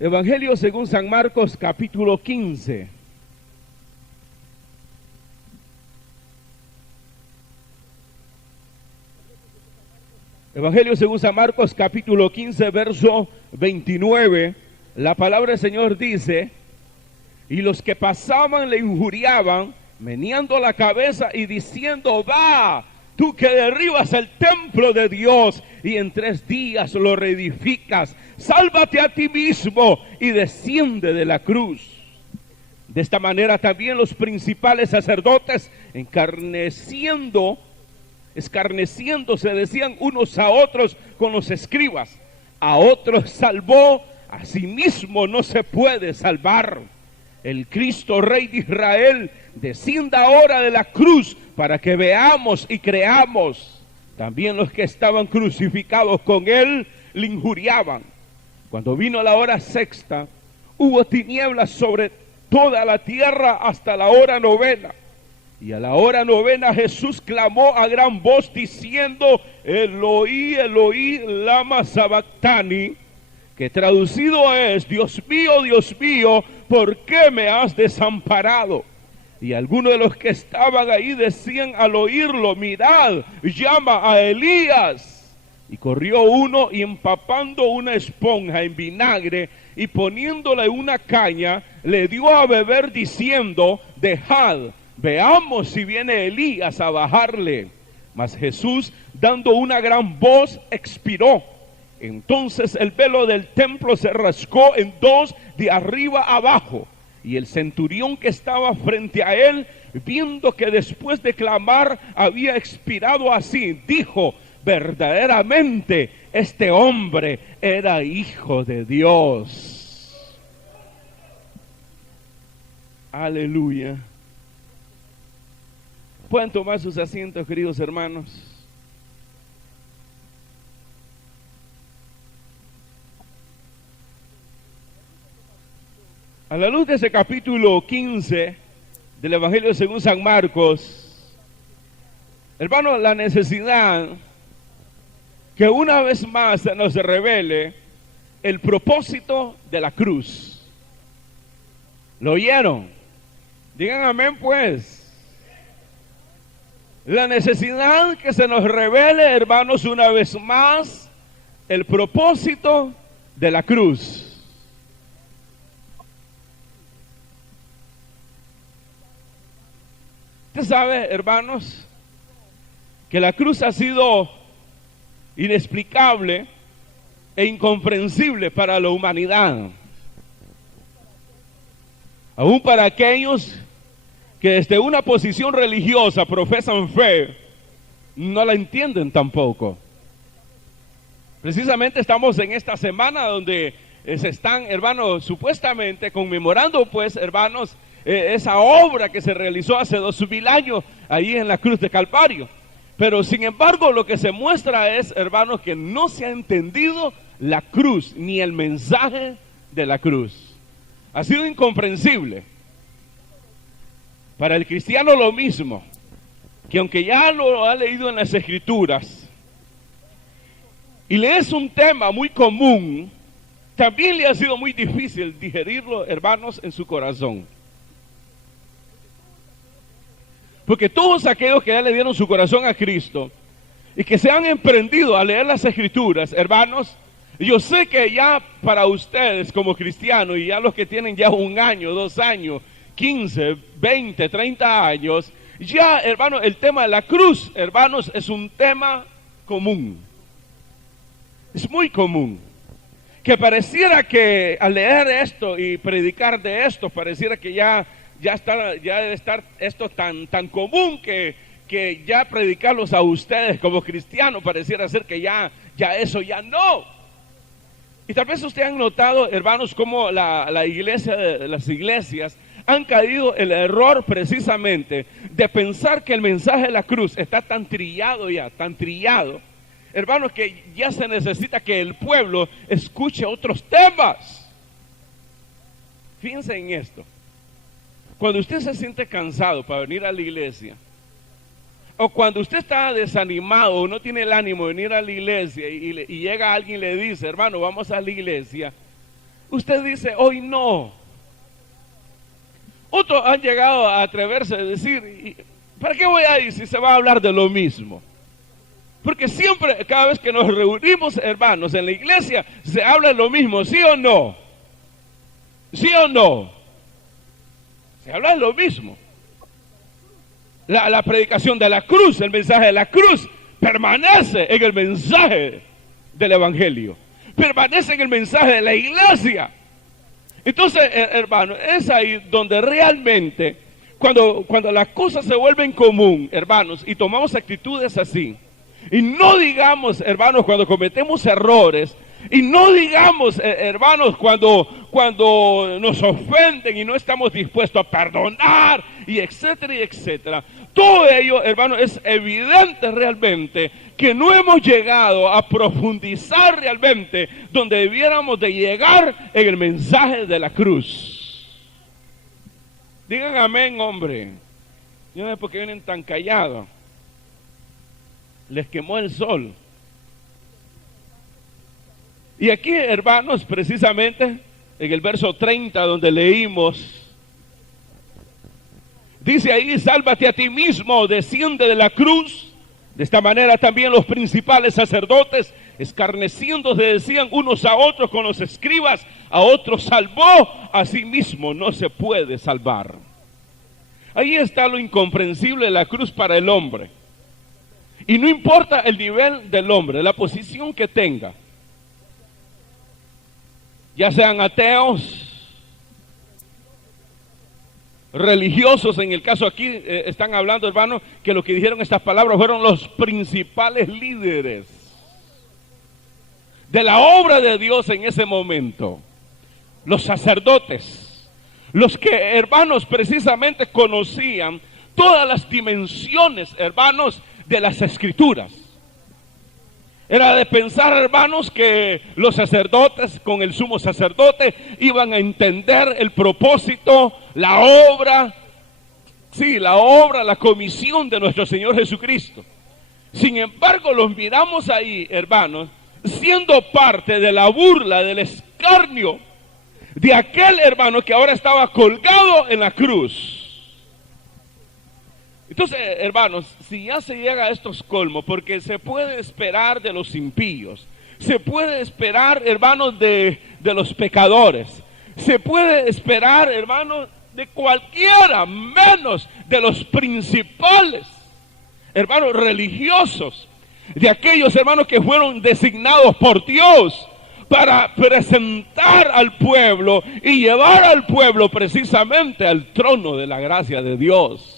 Evangelio según San Marcos, capítulo 15. Evangelio según San Marcos, capítulo 15, verso 29. La palabra del Señor dice: y los que pasaban le injuriaban, meneando la cabeza y diciendo: va, tú que derribas el templo de Dios y en 3 días lo reedificas, sálvate a ti mismo y desciende de la cruz. De esta manera también los principales sacerdotes, escarneciéndose, decían unos a otros con los escribas: a otros salvó, a sí mismo no se puede salvar. El Cristo Rey de Israel descienda ahora de la cruz para que veamos y creamos. También los que estaban crucificados con él le injuriaban. Cuando vino la hora sexta, hubo tinieblas sobre toda la tierra hasta la hora novena. Y a la hora novena Jesús clamó a gran voz diciendo: Eloí, Eloí, lama sabactani, que traducido es: Dios mío, ¿por qué me has desamparado? Y algunos de los que estaban ahí decían al oírlo: mirad, llama a Elías. Y corrió uno y empapando una esponja en vinagre y poniéndola en una caña, le dio a beber diciendo: dejad, veamos si viene Elías a bajarle. Mas Jesús, dando una gran voz, expiró. Entonces el velo del templo se rasgó en 2 de arriba abajo. Y el centurión que estaba frente a él, viendo que después de clamar había expirado así, dijo: verdaderamente este hombre era hijo de Dios. Aleluya. Pueden tomar sus asientos, queridos hermanos. A la luz de ese capítulo 15 del Evangelio según San Marcos, hermano, la necesidad que una vez más se nos revele el propósito de la cruz. ¿Lo oyeron? Digan amén, pues. La necesidad que se nos revele, hermanos, una vez más el propósito de la cruz. Usted sabe, hermanos, que la cruz ha sido inexplicable e incomprensible para la humanidad. Aún para aquellos que desde una posición religiosa profesan fe, no la entienden tampoco. Precisamente estamos en esta semana donde se están, hermanos, supuestamente conmemorando, pues, hermanos, esa obra que se realizó hace 2000 años ahí en la cruz de Calvario. Pero sin embargo lo que se muestra es, hermanos, que no se ha entendido la cruz ni el mensaje de la cruz. Ha sido incomprensible. Para el cristiano lo mismo, que aunque ya lo ha leído en las Escrituras y le es un tema muy común, también le ha sido muy difícil digerirlo, hermanos, en su corazón. Porque todos aquellos que ya le dieron su corazón a Cristo y que se han emprendido a leer las Escrituras, hermanos, yo sé que ya para ustedes como cristianos, y ya los que tienen ya 1 año, 2 años, 15, 20, 30 años, ya, hermanos, el tema de la cruz, hermanos, es un tema común. Es muy común. Que pareciera que al leer esto y predicar de esto, pareciera que ya debe estar esto tan común que ya predicarlos a ustedes como cristianos pareciera ser que ya eso ya no. Y tal vez ustedes han notado, hermanos, cómo las iglesias han caído en el error precisamente de pensar que el mensaje de la cruz está tan trillado, hermanos, que ya se necesita que el pueblo escuche otros temas. Fíjense en esto. Cuando usted se siente cansado para venir a la iglesia, o cuando usted está desanimado o no tiene el ánimo de venir a la iglesia y llega alguien y le dice: hermano, vamos a la iglesia, usted dice, hoy no. Otros han llegado a atreverse a decir, ¿para qué voy a ir si se va a hablar de lo mismo? Porque siempre, cada vez que nos reunimos, hermanos, en la iglesia, se habla de lo mismo, ¿sí o no? ¿Sí o no? Se habla de lo mismo. La predicación de la cruz, el mensaje de la cruz, permanece en el mensaje del evangelio. Permanece en el mensaje de la iglesia. Entonces, hermano, es ahí donde realmente, cuando las cosas se vuelven común, hermanos, y tomamos actitudes así, y no digamos, hermanos, cuando cometemos errores, y no digamos, hermanos, cuando nos ofenden y no estamos dispuestos a perdonar, y etcétera. Todo ello, hermanos, es evidente realmente que no hemos llegado a profundizar realmente donde debiéramos de llegar en el mensaje de la cruz. Digan amén, hombre. Yo no sé por qué vienen tan callados. Les quemó el sol. Y aquí, hermanos, precisamente en el verso 30 donde leímos, dice ahí, sálvate a ti mismo, desciende de la cruz. De esta manera también los principales sacerdotes, escarneciéndose, decían unos a otros con los escribas, a otros salvó, a sí mismo no se puede salvar. Ahí está lo incomprensible de la cruz para el hombre. Y no importa el nivel del hombre, la posición que tenga, ya sean ateos, religiosos, en el caso aquí están hablando, hermano, que lo que dijeron estas palabras fueron los principales líderes de la obra de Dios en ese momento, los sacerdotes, los que, hermanos, precisamente conocían todas las dimensiones, hermanos, de las escrituras. Era de pensar, hermanos, que los sacerdotes con el sumo sacerdote iban a entender el propósito, la obra, la comisión de nuestro Señor Jesucristo. Sin embargo, los miramos ahí, hermanos, siendo parte de la burla, del escarnio de aquel hermano que ahora estaba colgado en la cruz. Entonces, hermanos, si ya se llega a estos colmos, porque se puede esperar de los impíos, se puede esperar, hermanos, de los pecadores, se puede esperar, hermanos, de cualquiera, menos de los principales, hermanos, religiosos, de aquellos, hermanos, que fueron designados por Dios para presentar al pueblo y llevar al pueblo precisamente al trono de la gracia de Dios.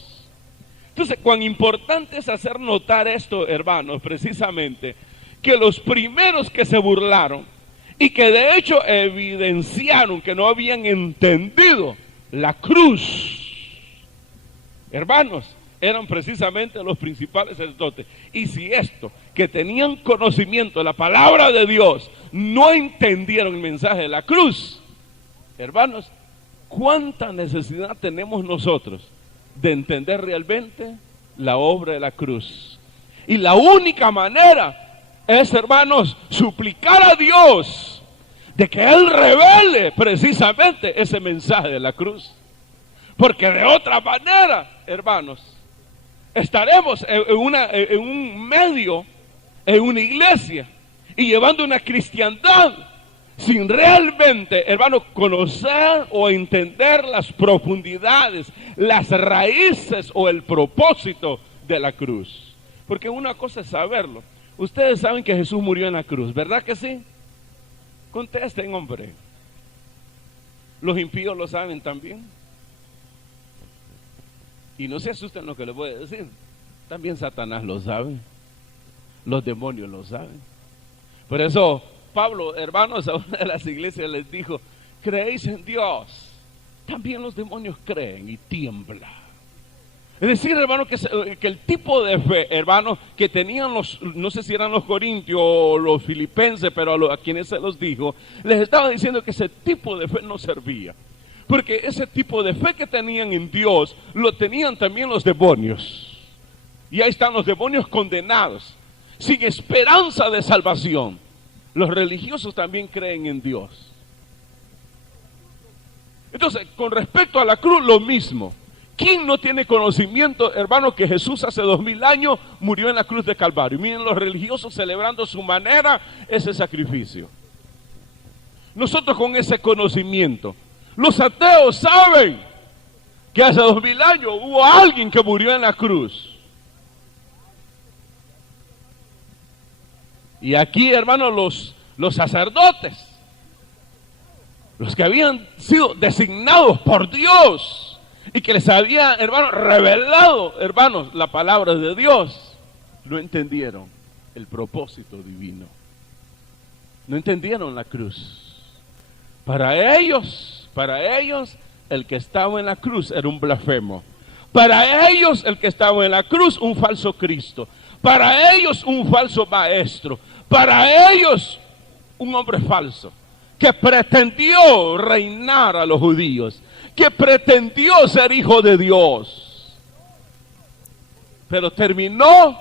Entonces, cuán importante es hacer notar esto, hermanos, precisamente, que los primeros que se burlaron y que de hecho evidenciaron que no habían entendido la cruz, hermanos, eran precisamente los principales sacerdotes. Y si esto, que tenían conocimiento de la palabra de Dios, no entendieron el mensaje de la cruz, hermanos, ¿cuánta necesidad tenemos nosotros de entender realmente la obra de la cruz? Y la única manera es, hermanos, suplicar a Dios de que Él revele precisamente ese mensaje de la cruz. Porque de otra manera, hermanos, estaremos en un medio, en una iglesia, y llevando una cristiandad sin realmente, hermanos, conocer o entender las profundidades, las raíces o el propósito de la cruz. Porque una cosa es saberlo. Ustedes saben que Jesús murió en la cruz, ¿verdad que sí? Contesten, hombre. Los impíos lo saben también. Y no se asusten lo que les voy a decir. También Satanás lo sabe. Los demonios lo saben. Por eso Pablo, hermanos, a una de las iglesias les dijo: creéis en Dios, también los demonios creen y tiemblan. Es decir, hermano, que el tipo de fe, hermano, que tenían no sé si eran los corintios o los filipenses, pero a quienes se los dijo, les estaba diciendo que ese tipo de fe no servía. Porque ese tipo de fe que tenían en Dios, lo tenían también los demonios. Y ahí están los demonios condenados, sin esperanza de salvación. Los religiosos también creen en Dios. Entonces, con respecto a la cruz, lo mismo. ¿Quién no tiene conocimiento, hermano, que Jesús hace 2000 años murió en la cruz de Calvario? Miren los religiosos celebrando su manera ese sacrificio. Nosotros con ese conocimiento, los ateos saben que hace 2000 años hubo alguien que murió en la cruz. Y aquí, hermano, los sacerdotes, los que habían sido designados por Dios y que les había, hermano, revelado, hermanos, la palabra de Dios, no entendieron el propósito divino. No entendieron la cruz. Para ellos, el que estaba en la cruz era un blasfemo. Para ellos, el que estaba en la cruz, un falso Cristo. Para ellos, un falso maestro. Para ellos, un hombre falso que pretendió reinar a los judíos, que pretendió ser hijo de Dios, pero terminó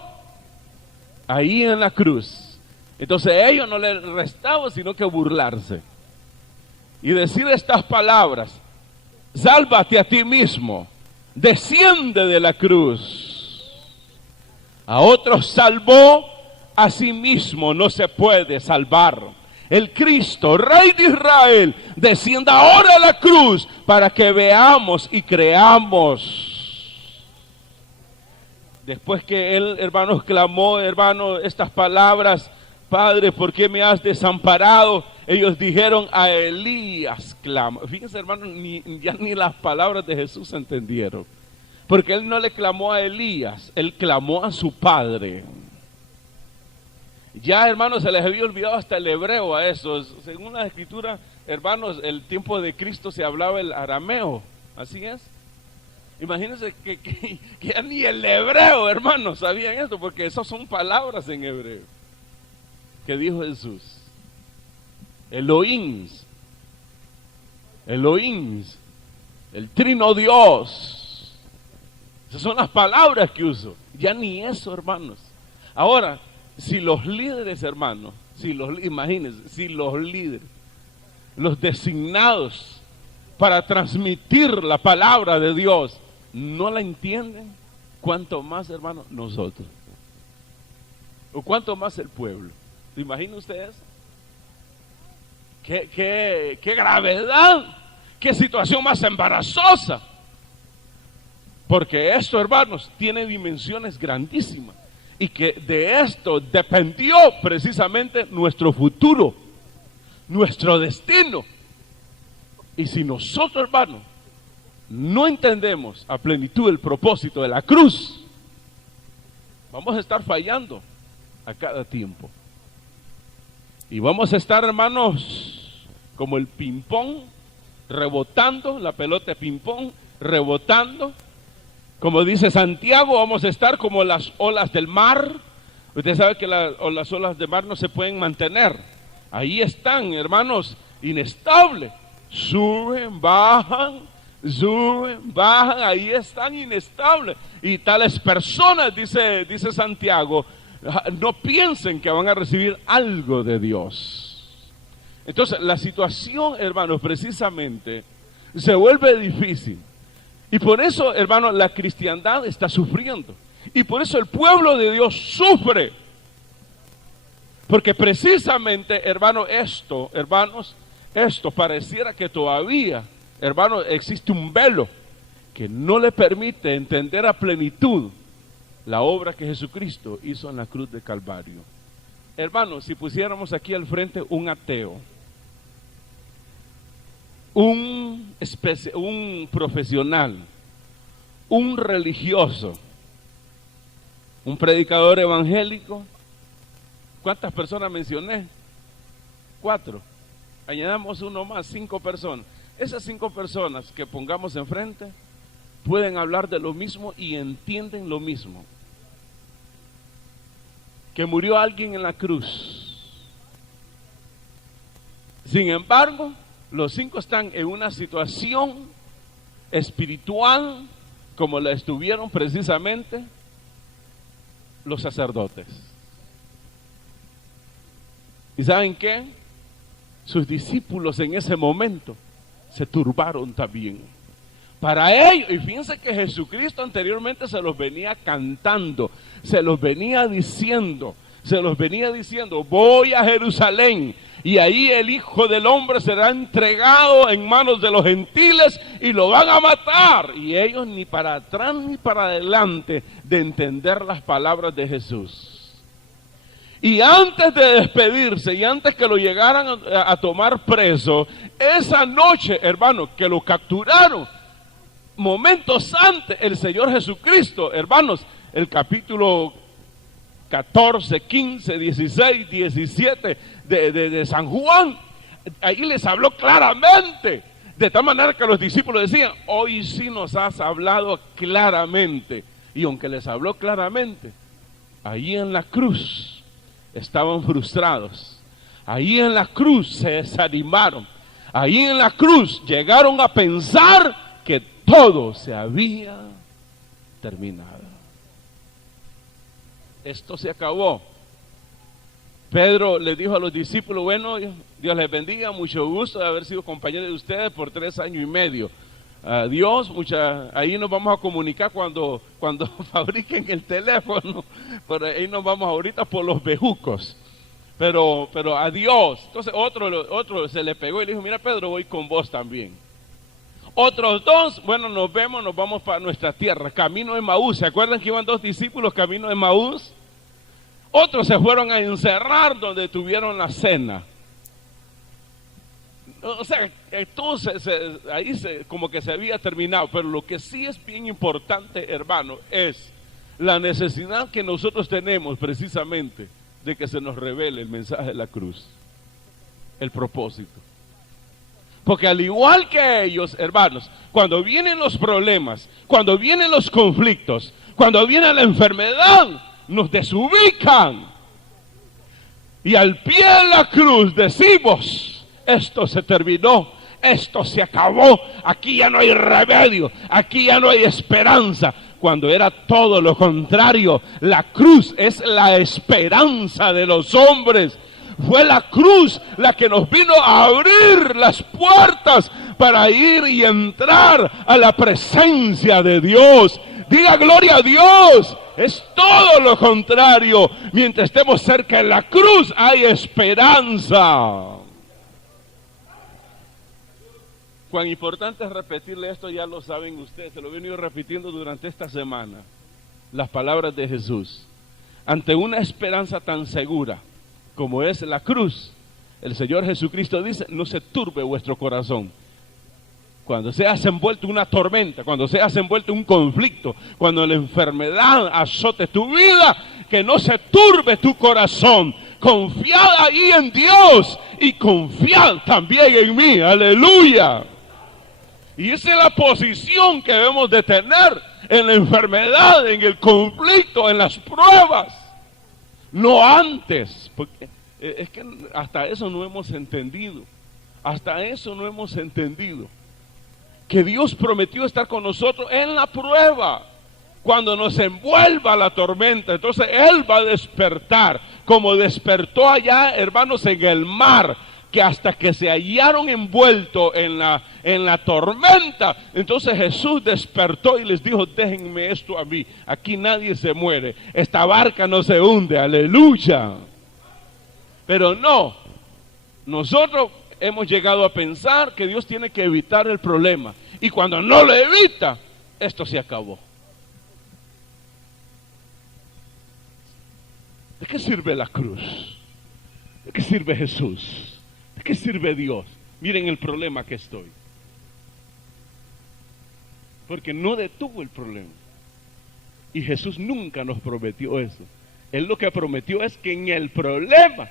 ahí en la cruz. Entonces a ellos no les restaba sino que burlarse y decir estas palabras: sálvate a ti mismo, desciende de la cruz. A otros salvó, a sí mismo no se puede salvar. El Cristo, Rey de Israel, descienda ahora a la cruz para que veamos y creamos. Después que él, hermanos, clamó, hermanos, estas palabras: Padre, ¿por qué me has desamparado? Ellos dijeron: a Elías clama. Fíjense, hermanos, ya ni las palabras de Jesús entendieron. Porque él no le clamó a Elías, él clamó a su Padre. Ya, hermanos, se les había olvidado hasta el hebreo a eso. Según la escritura, hermanos, el tiempo de Cristo se hablaba el arameo. Así es. Imagínense que ya ni el hebreo, hermanos, sabían esto, porque esas son palabras en hebreo que dijo Jesús. Elohim, el trino Dios. Esas son las palabras que uso. Ya ni eso, hermanos. Ahora, si los líderes, hermanos, imagínense, si los líderes, los designados para transmitir la palabra de Dios, no la entienden, ¿cuánto más, hermanos, nosotros? ¿O cuánto más el pueblo? ¿Se imaginan ustedes? ¿Qué gravedad? ¿Qué situación más embarazosa? Porque esto, hermanos, tiene dimensiones grandísimas. Y que de esto dependió precisamente nuestro futuro, nuestro destino. Y si nosotros, hermanos, no entendemos a plenitud el propósito de la cruz, vamos a estar fallando a cada tiempo. Y vamos a estar, hermanos, como el ping-pong, rebotando, la pelota de ping-pong, rebotando. Como dice Santiago, vamos a estar como las olas del mar. Usted sabe que las olas del mar no se pueden mantener. Ahí están, hermanos, inestables. Suben, bajan, ahí están inestables. Y tales personas, dice Santiago, no piensen que van a recibir algo de Dios. Entonces, la situación, hermanos, precisamente se vuelve difícil. Y por eso, hermanos, la cristiandad está sufriendo. Y por eso el pueblo de Dios sufre. Porque precisamente, hermanos, esto pareciera que todavía, hermanos, existe un velo que no le permite entender a plenitud la obra que Jesucristo hizo en la cruz de Calvario. Hermanos, si pusiéramos aquí al frente un ateo, un profesional, un religioso, un predicador evangélico, ¿cuántas personas mencioné? 4. Añadamos uno más, 5 personas. Esas 5 personas que pongamos enfrente pueden hablar de lo mismo y entienden lo mismo. Que murió alguien en la cruz. Sin embargo, los 5 están en una situación espiritual como la estuvieron precisamente los sacerdotes. ¿Y saben qué? Sus discípulos en ese momento se turbaron también. Para ellos, y fíjense que Jesucristo anteriormente se los venía cantando, se los venía diciendo, voy a Jerusalén y ahí el Hijo del Hombre será entregado en manos de los gentiles y lo van a matar. Y ellos ni para atrás ni para adelante de entender las palabras de Jesús. Y antes de despedirse y antes que lo llegaran a tomar preso, esa noche, hermanos, que lo capturaron, momentos antes, el Señor Jesucristo, hermanos, el capítulo 14, 15, 16, 17 de San Juan, ahí les habló claramente, de tal manera que los discípulos decían, hoy sí nos has hablado claramente. Y aunque les habló claramente, ahí en la cruz estaban frustrados, ahí en la cruz se desanimaron, ahí en la cruz llegaron a pensar que todo se había terminado. Esto se acabó. Pedro le dijo a los discípulos, bueno, Dios les bendiga, mucho gusto de haber sido compañero de ustedes por 3 años y medio. Adiós, ahí nos vamos a comunicar cuando fabriquen el teléfono, pero ahí nos vamos ahorita por los bejucos. Pero adiós. Entonces otro se le pegó y le dijo, mira Pedro, voy con vos también. Otros 2, bueno, nos vemos, nos vamos para nuestra tierra, camino de Emaús. ¿Se acuerdan que iban 2 discípulos camino de Emaús? Otros se fueron a encerrar donde tuvieron la cena. O sea, todo ahí como que se había terminado. Pero lo que sí es bien importante, hermano, es la necesidad que nosotros tenemos precisamente de que se nos revele el mensaje de la cruz, el propósito. Porque al igual que ellos, hermanos, cuando vienen los problemas, cuando vienen los conflictos, cuando viene la enfermedad, nos desubican. Y al pie de la cruz decimos, esto se terminó, esto se acabó, aquí ya no hay remedio, aquí ya no hay esperanza. Cuando era todo lo contrario, la cruz es la esperanza de los hombres. Fue la cruz la que nos vino a abrir las puertas para ir y entrar a la presencia de Dios. Diga gloria a Dios. Es todo lo contrario. Mientras estemos cerca de la cruz hay esperanza. Cuán importante es repetirle esto, ya lo saben ustedes, se lo he venido repitiendo durante esta semana. Las palabras de Jesús. Ante una esperanza tan segura como es la cruz, el Señor Jesucristo dice, no se turbe vuestro corazón. Cuando seas envuelto en una tormenta, cuando seas envuelto en un conflicto, cuando la enfermedad azote tu vida, que no se turbe tu corazón. Confiad ahí en Dios y confiad también en mí. Aleluya. Y esa es la posición que debemos de tener en la enfermedad, en el conflicto, en las pruebas. No antes, porque es que hasta eso no hemos entendido. Hasta eso no hemos entendido. Que Dios prometió estar con nosotros en la prueba. Cuando nos envuelva la tormenta, entonces Él va a despertar. Como despertó allá, hermanos, en el mar. Que hasta que se hallaron envueltos en la tormenta, entonces Jesús despertó y les dijo, déjenme esto a mí, aquí nadie se muere, esta barca no se hunde, aleluya. Pero no, nosotros hemos llegado a pensar que Dios tiene que evitar el problema, y cuando no lo evita, esto se acabó. ¿De qué sirve la cruz? ¿De qué sirve Jesús? ¿De qué sirve Dios? Miren el problema que estoy. Porque no detuvo el problema. Y Jesús nunca nos prometió eso. Él lo que prometió es que en el problema,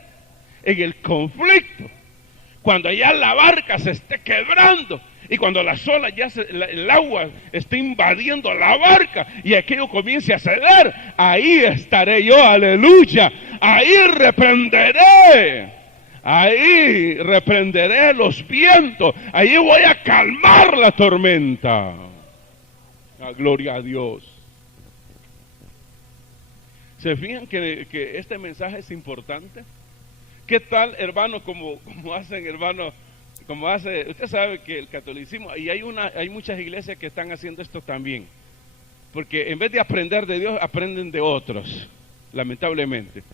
en el conflicto, cuando ya la barca se esté quebrando y cuando las olas ya el agua esté invadiendo la barca y aquello comience a ceder, ahí estaré yo, aleluya. Ahí reprenderé los vientos, ahí voy a calmar la tormenta. La gloria a Dios. ¿Se fijan que este mensaje es importante? ¿Qué tal, hermanos, como hacen, hermanos, como hace, usted sabe que el catolicismo, y hay muchas iglesias que están haciendo esto también, porque en vez de aprender de Dios, aprenden de otros, lamentablemente.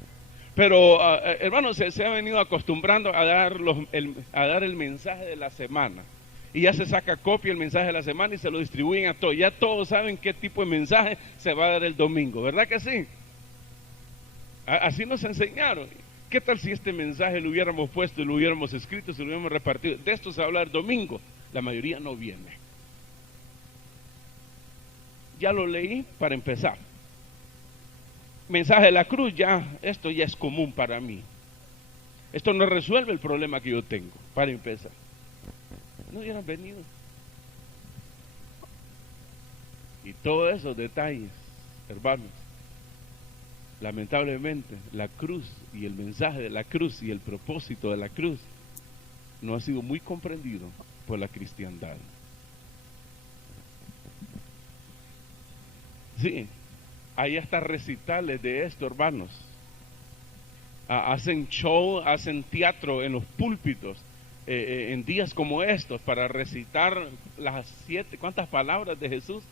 Pero hermanos, se ha venido acostumbrando a dar el mensaje de la semana, y ya se saca copia el mensaje de la semana y se lo distribuyen a todos. Ya todos saben qué tipo de mensaje se va a dar el domingo, ¿verdad que sí? Así nos enseñaron. ¿Qué tal si este mensaje lo hubiéramos puesto y lo hubiéramos escrito, si lo hubiéramos repartido? De esto se va a hablar domingo. La mayoría no viene. Ya lo leí para empezar. Mensaje de la cruz, esto ya es común para mí. Esto no resuelve el problema que yo tengo, para empezar. No hubieran venido. Y todos esos detalles, hermanos, lamentablemente la cruz y el mensaje de la cruz y el propósito de la cruz no ha sido muy comprendido por la cristiandad. Sí, hay hasta recitales de esto, hermanos. Hacen show, hacen teatro en los púlpitos en días como estos para recitar las 7, ¿cuántas palabras de Jesús?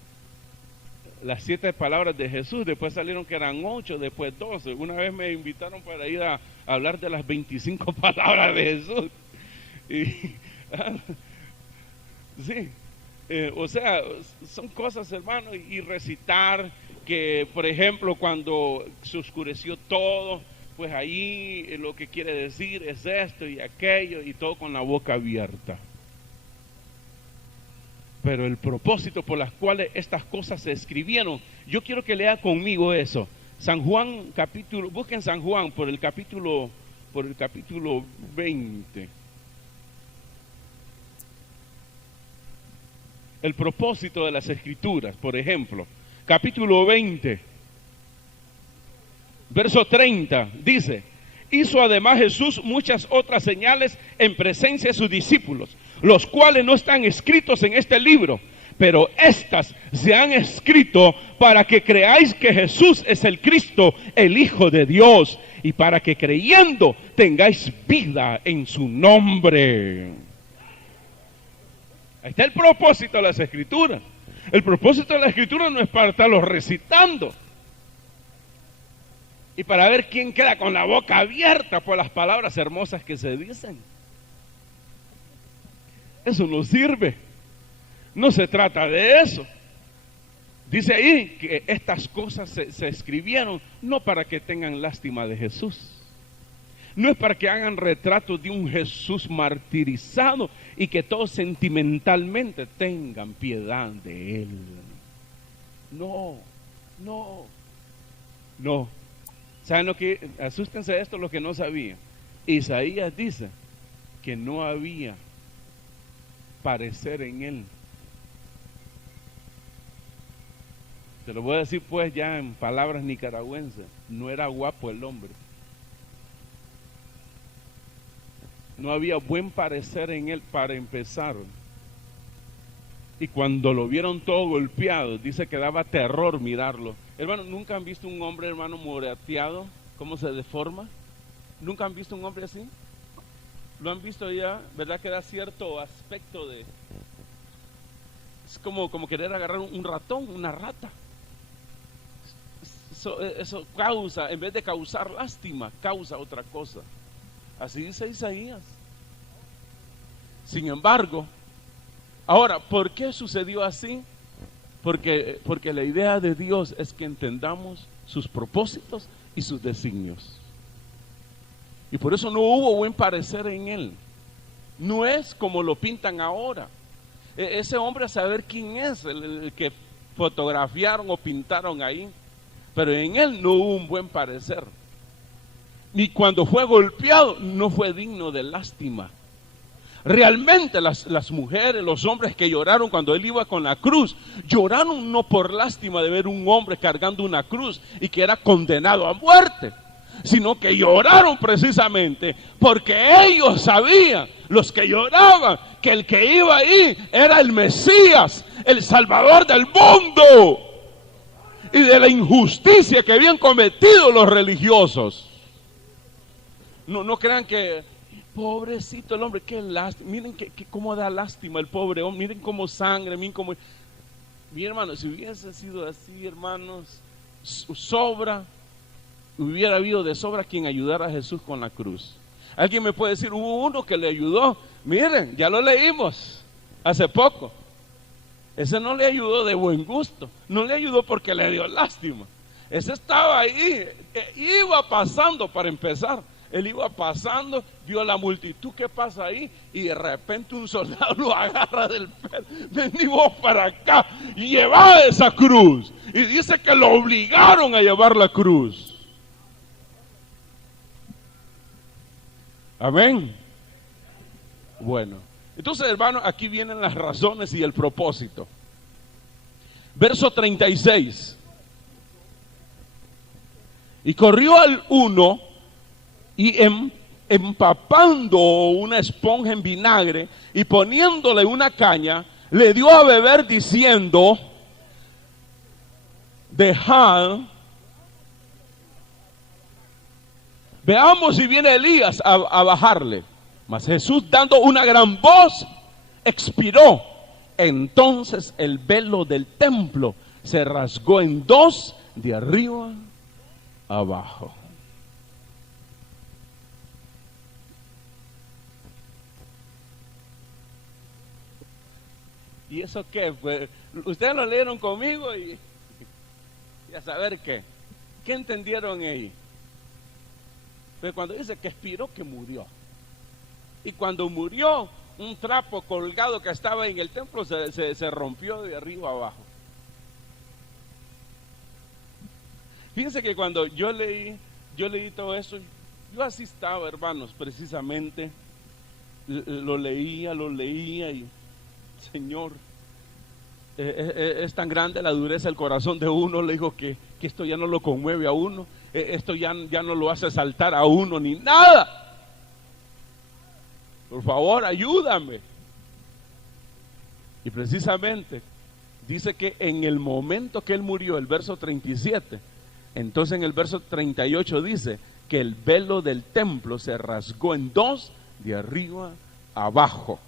Las 7 palabras de Jesús. Después salieron que eran 8, después 12. Una vez me invitaron para ir a hablar de las 25 palabras de Jesús. Sí, o sea, son cosas, hermano, y recitar que, por ejemplo, cuando se oscureció todo, pues ahí lo que quiere decir es esto y aquello, y todo con la boca abierta. Pero el propósito por las cuales estas cosas se escribieron, yo quiero que lea conmigo eso. San Juan capítulo, busquen San Juan por el capítulo 20. El propósito de las escrituras, por ejemplo, capítulo 20, verso 30, dice: hizo además Jesús muchas otras señales en presencia de sus discípulos, los cuales no están escritos en este libro, pero estas se han escrito para que creáis que Jesús es el Cristo, el Hijo de Dios, y para que creyendo tengáis vida en su nombre. Ahí está el propósito de las escrituras. El propósito de la escritura no es para estarlos recitando y para ver quién queda con la boca abierta por las palabras hermosas que se dicen. Eso no sirve. No se trata de eso. Dice ahí que estas cosas se escribieron no para que tengan lástima de Jesús. No es para que hagan retratos de un Jesús martirizado y que todos sentimentalmente tengan piedad de Él. No. ¿Saben lo que? Asústense de esto los que no sabían. Isaías dice que no había parecer en Él. Te lo voy a decir pues ya en palabras nicaragüenses. No era guapo el hombre. No había buen parecer en él para empezar. Y cuando lo vieron todo golpeado, dice que daba terror mirarlo. Hermano, ¿nunca han visto un hombre, hermano, moreteado? ¿Cómo se deforma? ¿Nunca han visto un hombre así? ¿Lo han visto ya? ¿Verdad que da cierto aspecto de... Es como querer agarrar un ratón, una rata. Eso causa, en vez de causar lástima, causa otra cosa. Así dice Isaías. Sin embargo, ahora, ¿por qué sucedió así? Porque la idea de Dios es que entendamos sus propósitos y sus designios. Y por eso no hubo buen parecer en él. No es como lo pintan ahora. Ese hombre, a saber quién es el que fotografiaron o pintaron ahí, pero en él no hubo un buen parecer. Y cuando fue golpeado, no fue digno de lástima. Realmente las mujeres, los hombres que lloraron cuando él iba con la cruz, lloraron no por lástima de ver un hombre cargando una cruz y que era condenado a muerte, sino que lloraron precisamente porque ellos sabían, los que lloraban, que el que iba ahí era el Mesías, el Salvador del mundo y de la injusticia que habían cometido los religiosos. No crean que Pobrecito el hombre, qué lástima. Miren cómo da lástima el pobre hombre. Miren cómo sangre, miren cómo... Mi hermano, si hubiese sido así, hermanos, hubiera habido de sobra quien ayudara a Jesús con la cruz. Alguien me puede decir, hubo uno que le ayudó. Miren, ya lo leímos hace poco. Ese no le ayudó de buen gusto, no le ayudó porque le dio lástima. Ese estaba ahí, iba pasando para empezar. Él iba pasando, vio la multitud que pasa ahí y de repente un soldado lo agarra del pelo. Vení vos para acá y lleva esa cruz. Y dice que lo obligaron a llevar la cruz. Amén. Bueno, entonces, hermano, aquí vienen las razones y el propósito. Verso 36. Y corrió al uno y empapando una esponja en vinagre y poniéndole una caña, le dio a beber diciendo, dejad, veamos si viene Elías a bajarle. Mas Jesús, dando una gran voz, expiró. Entonces el velo del templo se rasgó en dos, de arriba abajo. ¿Y eso qué? Pues ustedes lo leyeron conmigo y a saber qué entendieron ahí. Pero cuando dice que expiró, que murió. Y cuando murió, un trapo colgado que estaba en el templo se rompió de arriba abajo. Fíjense que cuando yo leí todo eso, yo así estaba, hermanos, precisamente. Lo leía y Señor, es tan grande la dureza del corazón de uno, le digo que esto ya no lo conmueve a uno, esto ya no lo hace saltar a uno ni nada. Por favor, ayúdame. Y precisamente dice que en el momento que él murió, el verso 37, entonces en el verso 38 dice que el velo del templo se rasgó en dos, de arriba abajo.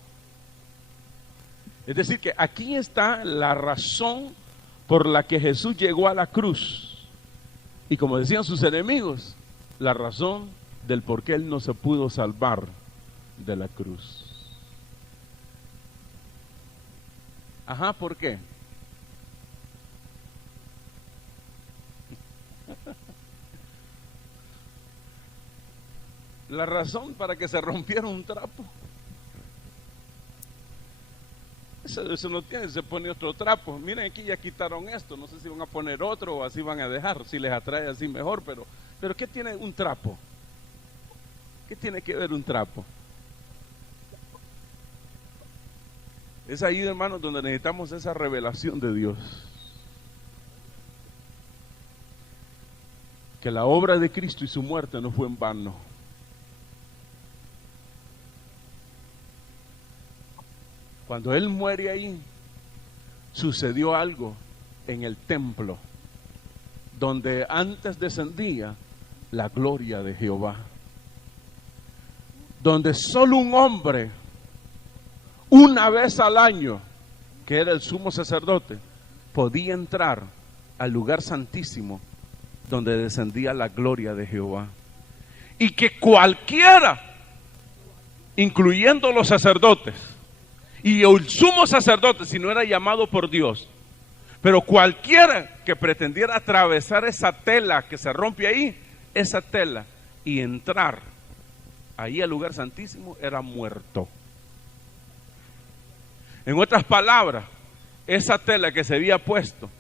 Es decir, que aquí está la razón por la que Jesús llegó a la cruz. Y como decían sus enemigos, la razón del por qué él no se pudo salvar de la cruz. Ajá, ¿por qué? La razón para que se rompiera un trapo. Eso no tiene, se pone otro trapo. Miren, aquí ya quitaron esto, no sé si van a poner otro o así van a dejar, si les atrae así mejor, pero ¿qué tiene un trapo? ¿Qué tiene que ver un trapo? Es ahí, hermanos, donde necesitamos esa revelación de Dios. Que la obra de Cristo y su muerte no fue en vano. Cuando Él muere ahí, sucedió algo en el templo, donde antes descendía la gloria de Jehová. Donde solo un hombre, una vez al año, que era el sumo sacerdote, podía entrar al lugar santísimo donde descendía la gloria de Jehová. Y que cualquiera, incluyendo los sacerdotes, y el sumo sacerdote, si no era llamado por Dios, pero cualquiera que pretendiera atravesar esa tela que se rompe ahí, esa tela, y entrar ahí al lugar santísimo, era muerto. En otras palabras, esa tela que se había puesto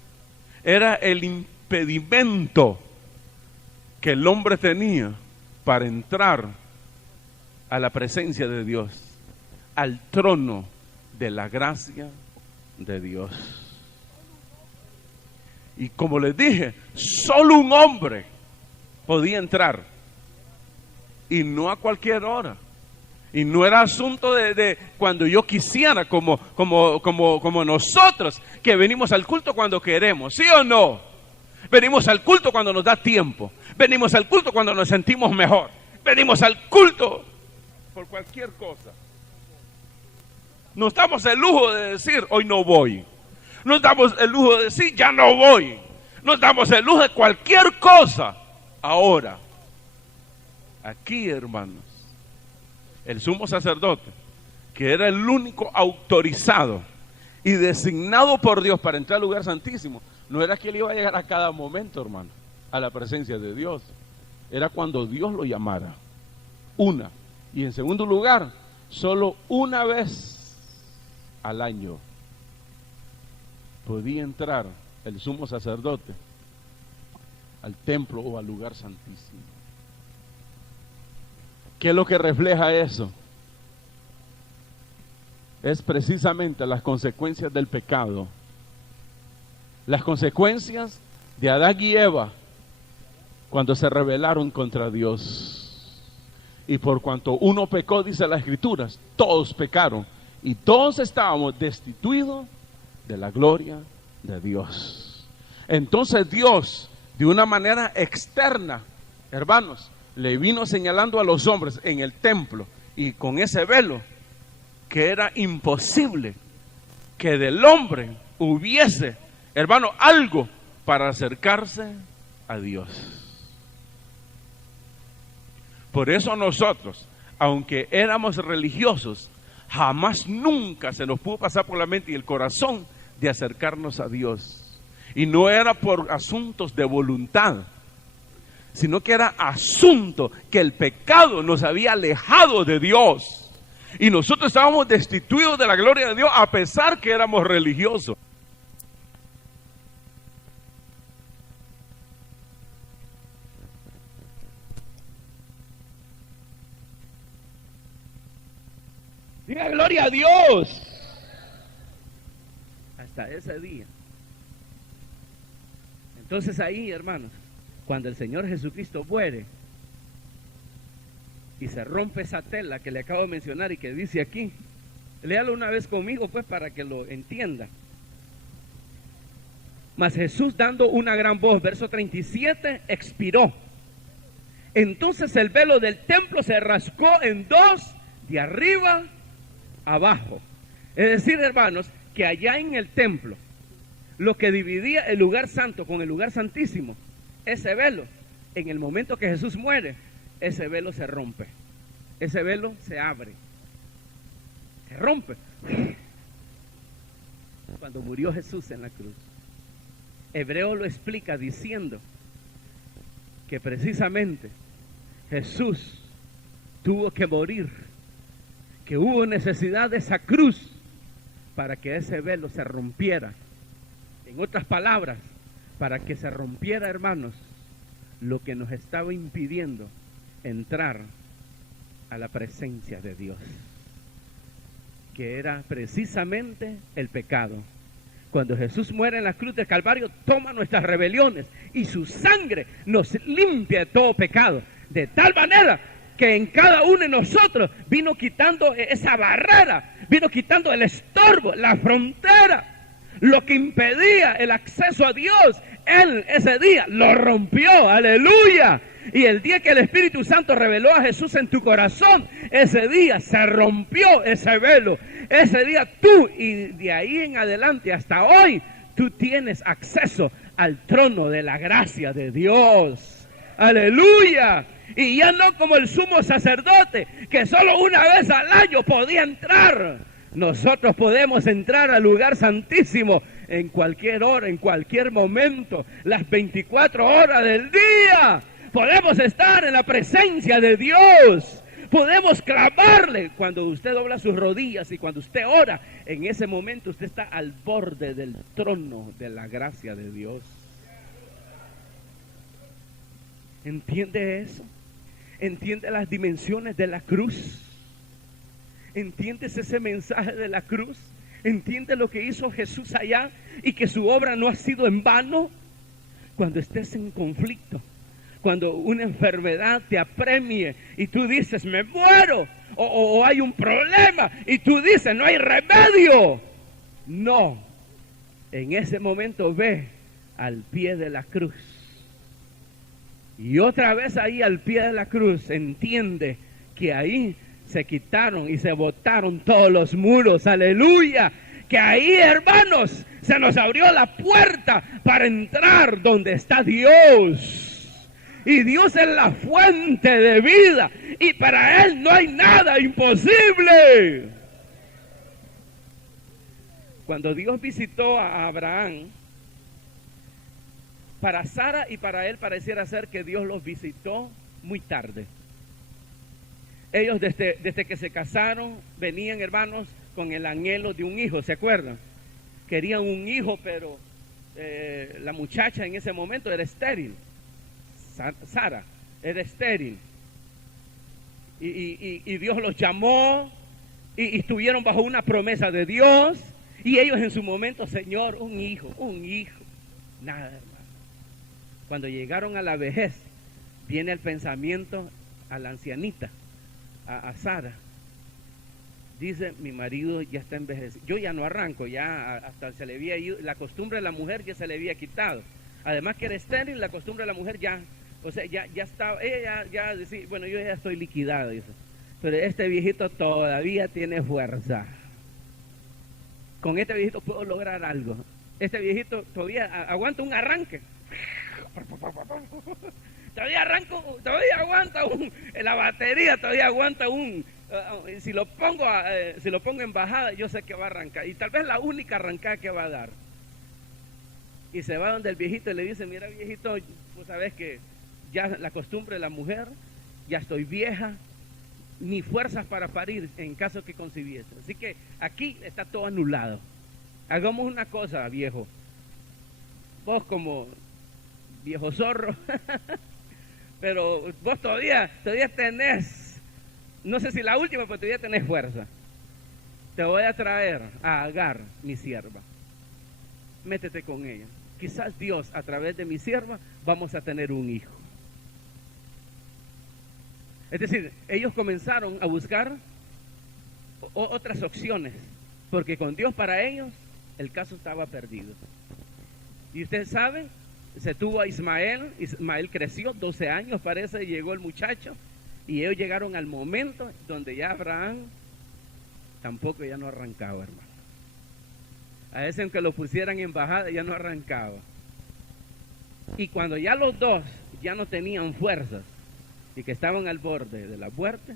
era el impedimento que el hombre tenía para entrar a la presencia de Dios, al trono de la gracia de Dios. Y como les dije, solo un hombre podía entrar, y no a cualquier hora. Y no era asunto de cuando yo quisiera, como nosotros, que venimos al culto cuando queremos, ¿sí o no? Venimos al culto cuando nos da tiempo. Venimos al culto cuando nos sentimos mejor. Venimos al culto. por cualquier cosa. Nos damos el lujo de decir, hoy no voy. Nos damos el lujo de decir, ya no voy. Nos damos el lujo de cualquier cosa. Ahora, aquí, hermanos, el sumo sacerdote, que era el único autorizado y designado por Dios para entrar al lugar santísimo, no era que él iba a llegar a cada momento, hermano, a la presencia de Dios. Era cuando Dios lo llamara. Una. Y en segundo lugar, solo una vez al año podía entrar el sumo sacerdote al templo o al lugar santísimo. ¿Qué es lo que refleja eso? Es precisamente las consecuencias del pecado. Las consecuencias de Adán y Eva cuando se rebelaron contra Dios. Y por cuanto uno pecó, dice las Escrituras, todos pecaron. Y todos estábamos destituidos de la gloria de Dios. Entonces Dios, de una manera externa, hermanos, le vino señalando a los hombres en el templo y con ese velo que era imposible que del hombre hubiese, hermano, algo para acercarse a Dios. Por eso nosotros, aunque éramos religiosos, jamás nunca se nos pudo pasar por la mente y el corazón de acercarnos a Dios. Y no era por asuntos de voluntad, sino que era asunto que el pecado nos había alejado de Dios. Y nosotros estábamos destituidos de la gloria de Dios a pesar que éramos religiosos. Diga gloria a Dios. Hasta ese día. Entonces ahí, hermanos, cuando el Señor Jesucristo muere y se rompe esa tela que le acabo de mencionar y que dice aquí, léalo una vez conmigo pues para que lo entienda. Mas Jesús, dando una gran voz, verso 37, expiró. Entonces el velo del templo se rascó en dos, de arriba abajo. Es decir, hermanos, que allá en el templo, lo que dividía el lugar santo con el lugar santísimo, ese velo, en el momento que Jesús muere, ese velo se rompe, ese velo se abre, se rompe. Cuando murió Jesús en la cruz, Hebreo lo explica diciendo que precisamente Jesús tuvo que morir, que hubo necesidad de esa cruz para que ese velo se rompiera. En otras palabras, para que se rompiera, hermanos, lo que nos estaba impidiendo entrar a la presencia de Dios, que era precisamente el pecado. Cuando Jesús muere en la cruz del Calvario, toma nuestras rebeliones y su sangre nos limpia de todo pecado, de tal manera que en cada uno de nosotros vino quitando esa barrera, vino quitando el estorbo, la frontera, lo que impedía el acceso a Dios. Él ese día lo rompió, aleluya. Y el día que el Espíritu Santo reveló a Jesús en tu corazón, ese día se rompió ese velo. Ese día tú, y de ahí en adelante hasta hoy, tú tienes acceso al trono de la gracia de Dios. Aleluya. Y ya no como el sumo sacerdote, que solo una vez al año podía entrar. Nosotros podemos entrar al lugar santísimo en cualquier hora, en cualquier momento, las 24 horas del día. Podemos estar en la presencia de Dios. Podemos clamarle. Cuando usted dobla sus rodillas y cuando usted ora, en ese momento usted está al borde del trono de la gracia de Dios. ¿Entiende eso? ¿Entiende las dimensiones de la cruz? ¿Entiendes ese mensaje de la cruz? ¿Entiende lo que hizo Jesús allá y que su obra no ha sido en vano? Cuando estés en conflicto, cuando una enfermedad te apremie y tú dices, me muero, o hay un problema y tú dices, no hay remedio. No, en ese momento ve al pie de la cruz. Y otra vez ahí al pie de la cruz entiende que ahí se quitaron y se botaron todos los muros, aleluya, que ahí, hermanos, se nos abrió la puerta para entrar donde está Dios. Y Dios es la fuente de vida, y para Él no hay nada imposible. Cuando Dios visitó a Abraham, para Sara y para él pareciera ser que Dios los visitó muy tarde. Ellos desde que se casaron venían, hermanos, con el anhelo de un hijo, ¿se acuerdan? Querían un hijo, pero la muchacha en ese momento era estéril. Sara era estéril. Y Dios los llamó y estuvieron bajo una promesa de Dios. Y ellos en su momento, Señor, un hijo. Nada, hermano. Cuando llegaron a la vejez, viene el pensamiento a la ancianita, a Sara. Dice, mi marido ya está envejecido. Yo ya no arranco, ya hasta se le había ido. La costumbre de la mujer ya se le había quitado. Además que era estéril, la costumbre de la mujer ya, o sea, ya estaba, ella ya decía, bueno, yo ya estoy liquidado, dice. Pero este viejito todavía tiene fuerza. Con este viejito puedo lograr algo. Este viejito todavía aguanta un arranque. Todavía aguanta la batería, todavía aguanta si lo pongo en bajada, yo sé que va a arrancar. Y tal vez la única arrancada que va a dar. Y se va donde el viejito y le dice, mira viejito, tú sabes que ya la costumbre de la mujer, ya estoy vieja, ni fuerzas para parir en caso que concibiese. Así que aquí está todo anulado. Hagamos una cosa, viejo. Vos como viejo zorro, pero vos todavía tenés, no sé si la última, pero todavía tenés fuerza. Te voy a traer a Agar, mi sierva. Métete con ella. Quizás Dios, a través de mi sierva, vamos a tener un hijo. Es decir, ellos comenzaron a buscar otras opciones, porque con Dios para ellos, el caso estaba perdido. Y ustedes saben, se tuvo a Ismael creció, 12 años parece, llegó el muchacho, y ellos llegaron al momento donde ya Abraham tampoco ya no arrancaba, hermano. A ese aunque lo pusieran en bajada ya no arrancaba. Y cuando ya los dos ya no tenían fuerzas y que estaban al borde de la muerte,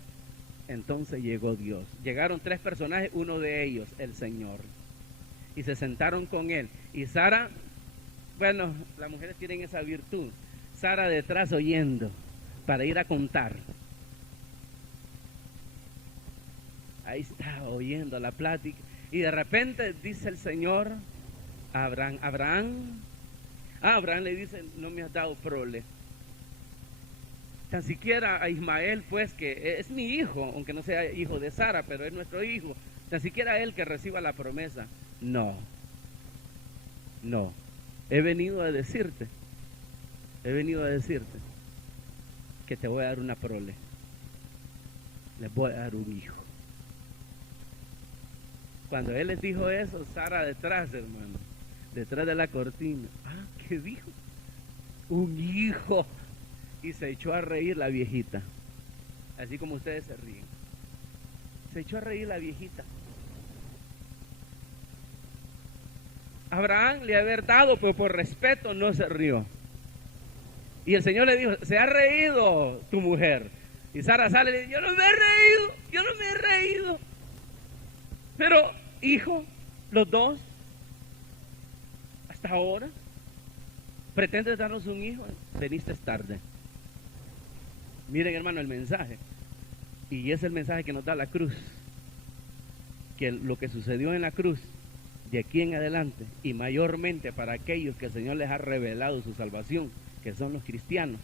entonces llegó Dios. Llegaron 3 personajes, uno de ellos, el Señor. Y se sentaron con él. Y Sara, bueno, las mujeres tienen esa virtud. Sara detrás oyendo para ir a contar. Ahí está oyendo la plática. Y de repente dice el Señor a Abraham, Abraham le dice, no me has dado prole. Tan siquiera a Ismael, pues, que es mi hijo, aunque no sea hijo de Sara, pero es nuestro hijo, tan siquiera él que reciba la promesa. No, he venido a decirte que te voy a dar una prole, les voy a dar un hijo. Cuando él les dijo eso, Sara detrás, hermano, detrás de la cortina, ¿qué dijo? Un hijo. Y se echó a reír la viejita, así como ustedes se ríen. Se echó a reír la viejita. Abraham le había dado, pero por respeto no se rió. Y el Señor le dijo, se ha reído tu mujer. Y Sara sale y le dice, yo no me he reído. Pero, hijo, los dos, hasta ahora, pretendes darnos un hijo, veniste tarde. Miren, hermano, el mensaje. Y es el mensaje que nos da la cruz. Que lo que sucedió en la cruz, de aquí en adelante, y mayormente para aquellos que el Señor les ha revelado su salvación, que son los cristianos,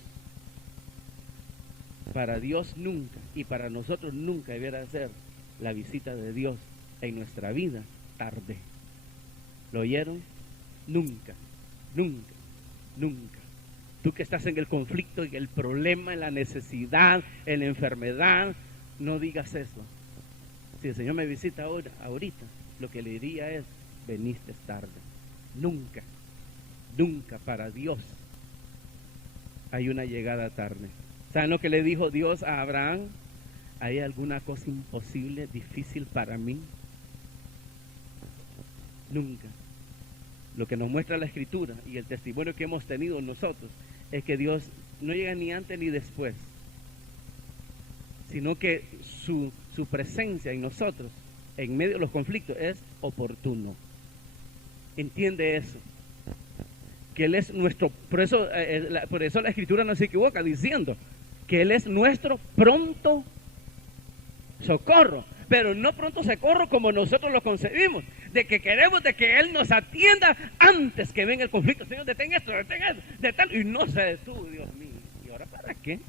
para Dios nunca, y para nosotros nunca debiera ser la visita de Dios en nuestra vida tarde. ¿Lo oyeron? Nunca. Tú que estás en el conflicto, en el problema, en la necesidad, en la enfermedad, no digas eso. Si el Señor me visita ahorita, lo que le diría es, veniste tarde. Nunca para Dios hay una llegada tarde. ¿Saben lo que le dijo Dios a Abraham? ¿hay alguna cosa imposible, difícil para mí? Nunca. Lo que nos muestra la Escritura y el testimonio que hemos tenido nosotros es que Dios no llega ni antes ni después, sino que su presencia en nosotros, en medio de los conflictos, es oportuno. Entiende eso. Que Él es nuestro, por eso la Escritura no se equivoca diciendo que Él es nuestro pronto socorro, pero no pronto socorro como nosotros lo concebimos, de que queremos de que Él nos atienda antes que venga el conflicto. Señor, detén esto, y no se detuvo. Dios mío, ¿y ahora para qué?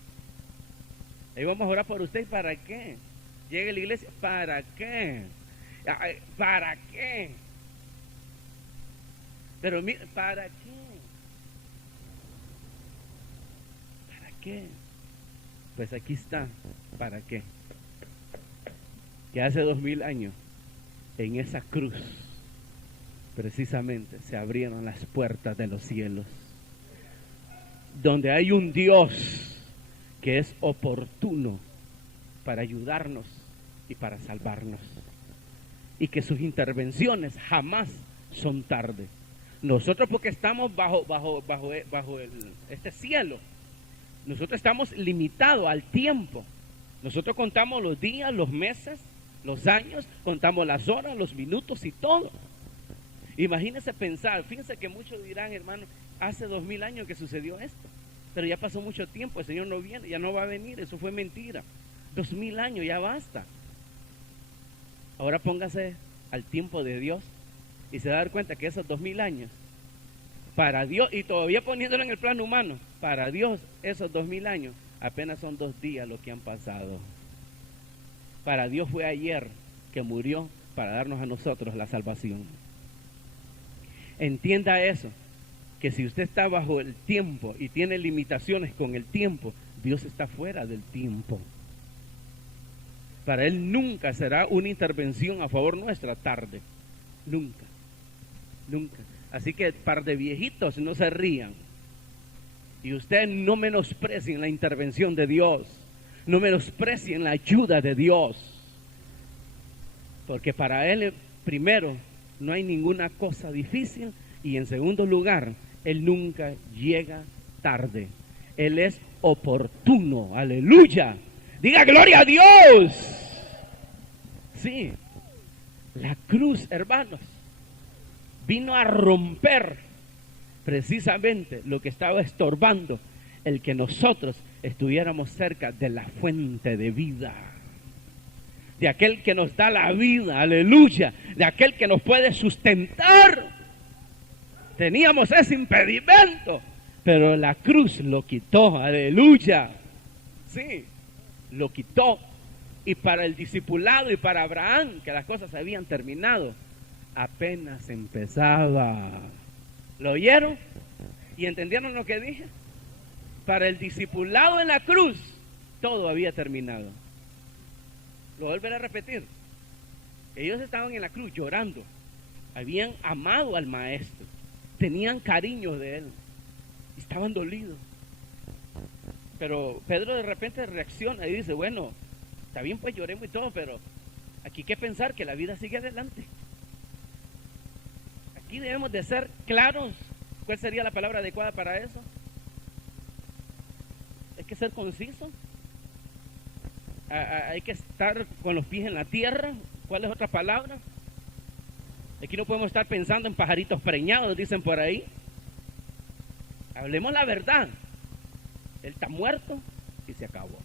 Ahí vamos a orar por usted. ¿Y para qué? Llegue a la iglesia, ¿para qué? ¿Para qué? Pero mire, ¿para qué? ¿Para qué? Pues aquí está, ¿para qué? Que hace 2000 años, en esa cruz, precisamente, se abrieron las puertas de los cielos, donde hay un Dios que es oportuno para ayudarnos y para salvarnos, y que sus intervenciones jamás son tarde. Nosotros, porque estamos bajo este cielo, nosotros estamos limitados al tiempo. Nosotros contamos los días, los meses, los años, contamos las horas, los minutos y todo. Imagínense pensar, fíjense que muchos dirán, hermano, hace 2000 años que sucedió esto, pero ya pasó mucho tiempo, el Señor no viene, ya no va a venir, eso fue mentira. 2000 años, ya basta. Ahora póngase al tiempo de Dios y se va a dar cuenta que esos 2000 años, para Dios, y todavía poniéndolo en el plano humano, para Dios esos 2000 años apenas son 2 días lo que han pasado. Para Dios fue ayer que murió para darnos a nosotros la salvación. Entienda eso, que si usted está bajo el tiempo y tiene limitaciones con el tiempo, Dios está fuera del tiempo. Para Él nunca será una intervención a favor nuestra tarde. Nunca. Nunca. Así que, par de viejitos, no se rían. Y ustedes no menosprecien la intervención de Dios. No menosprecien la ayuda de Dios. Porque para Él, primero, no hay ninguna cosa difícil. Y en segundo lugar, Él nunca llega tarde. Él es oportuno. Aleluya. Diga gloria a Dios. Sí. La cruz, hermanos, vino a romper precisamente lo que estaba estorbando el que nosotros estuviéramos cerca de la fuente de vida, de aquel que nos da la vida, aleluya, de aquel que nos puede sustentar. Teníamos ese impedimento, pero la cruz lo quitó, aleluya. Sí, lo quitó. Y para el discipulado y para Abraham, que las cosas habían terminado, apenas empezaba. ¿Lo oyeron? ¿Y entendieron lo que dije? Para el discipulado en la cruz, todo había terminado. Lo volveré a repetir. Ellos estaban en la cruz llorando. Habían amado al maestro. Tenían cariño de él. Estaban dolidos. Pero Pedro de repente reacciona y dice, bueno, está bien, pues lloremos y todo, pero aquí hay que pensar que la vida sigue adelante. Aquí debemos de ser claros. ¿Cuál sería la palabra adecuada para eso? Hay que ser conciso. Hay que estar con los pies en la tierra. ¿Cuál es otra palabra? Aquí no podemos estar pensando en pajaritos preñados, dicen por ahí. Hablemos la verdad. Él está muerto y se acabó.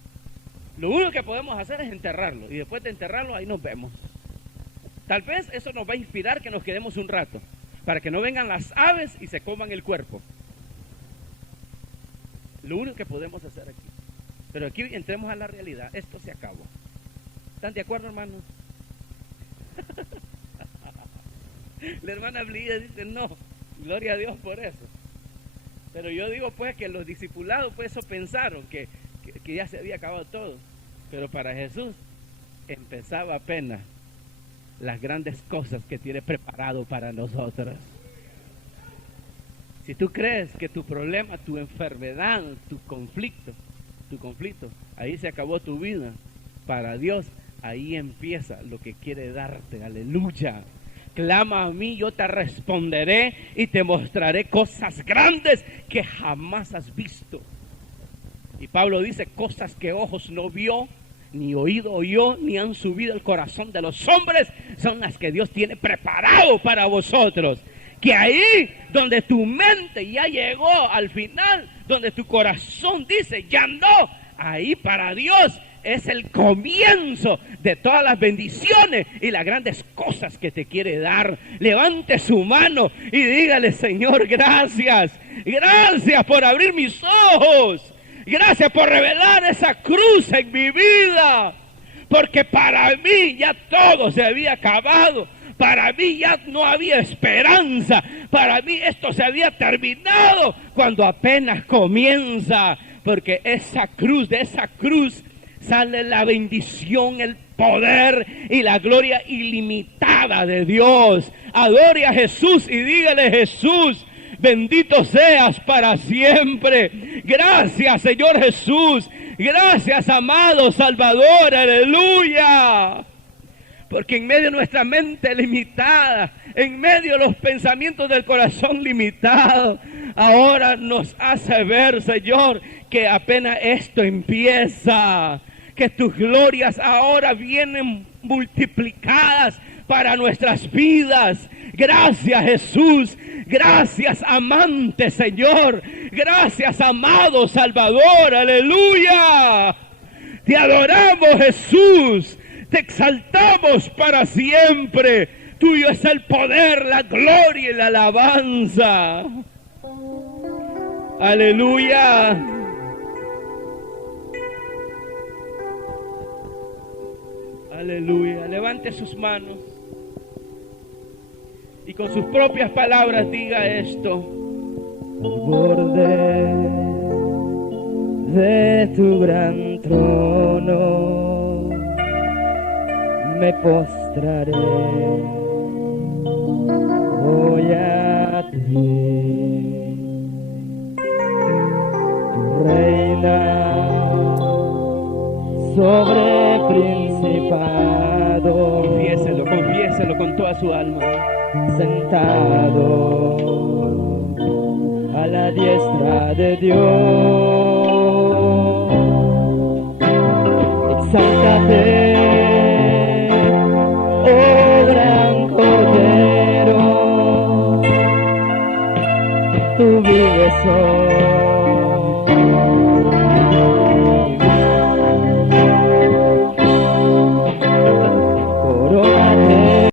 Lo único que podemos hacer es enterrarlo, y después de enterrarlo ahí nos vemos. Tal vez eso nos va a inspirar que nos quedemos un rato, para que no vengan las aves y se coman el cuerpo. Lo único que podemos hacer aquí. Pero aquí entremos a la realidad. Esto se acabó. ¿Están de acuerdo, hermanos? La hermana Blía dice, no, gloria a Dios por eso. Pero yo digo pues que los discipulados pues eso pensaron que ya se había acabado todo. Pero para Jesús empezaba apenas las grandes cosas que tiene preparado para nosotros. Si tú crees que tu problema, tu enfermedad, tu conflicto, ahí se acabó tu vida, para Dios, ahí empieza lo que quiere darte. Aleluya. Clama a mí, yo te responderé y te mostraré cosas grandes que jamás has visto. Y Pablo dice, cosas que ojos no vio, ni oído oyó, ni han subido el corazón de los hombres, son las que Dios tiene preparado para vosotros. Que ahí donde tu mente ya llegó al final, donde tu corazón dice, ya no, ahí para Dios es el comienzo de todas las bendiciones y las grandes cosas que te quiere dar. Levante su mano y dígale, Señor, gracias. Gracias por abrir mis ojos. Gracias por revelar esa cruz en mi vida. Porque para mí ya todo se había acabado. Para mí ya no había esperanza. Para mí esto se había terminado cuando apenas comienza. Porque esa cruz, de esa cruz sale la bendición, el poder y la gloria ilimitada de Dios. Adore a Jesús y dígale, Jesús, bendito seas para siempre. Gracias, Señor Jesús. Gracias, amado Salvador. Aleluya. Porque en medio de nuestra mente limitada, en medio de los pensamientos del corazón limitado, ahora nos hace ver, Señor, que apenas esto empieza, que tus glorias ahora vienen multiplicadas para nuestras vidas. Gracias, Jesús. Gracias, amante Señor. Gracias, amado Salvador. Aleluya. Te adoramos, Jesús. Te exaltamos para siempre. Tuyo es el poder, la gloria y la alabanza. Aleluya. Aleluya. Levante sus manos y con sus propias palabras diga esto. Al borde de tu gran trono me postraré, voy a ti, tu reina sobre principado. Confiéselo, confiéselo con toda su alma. Sentado a la diestra de Dios, exáltate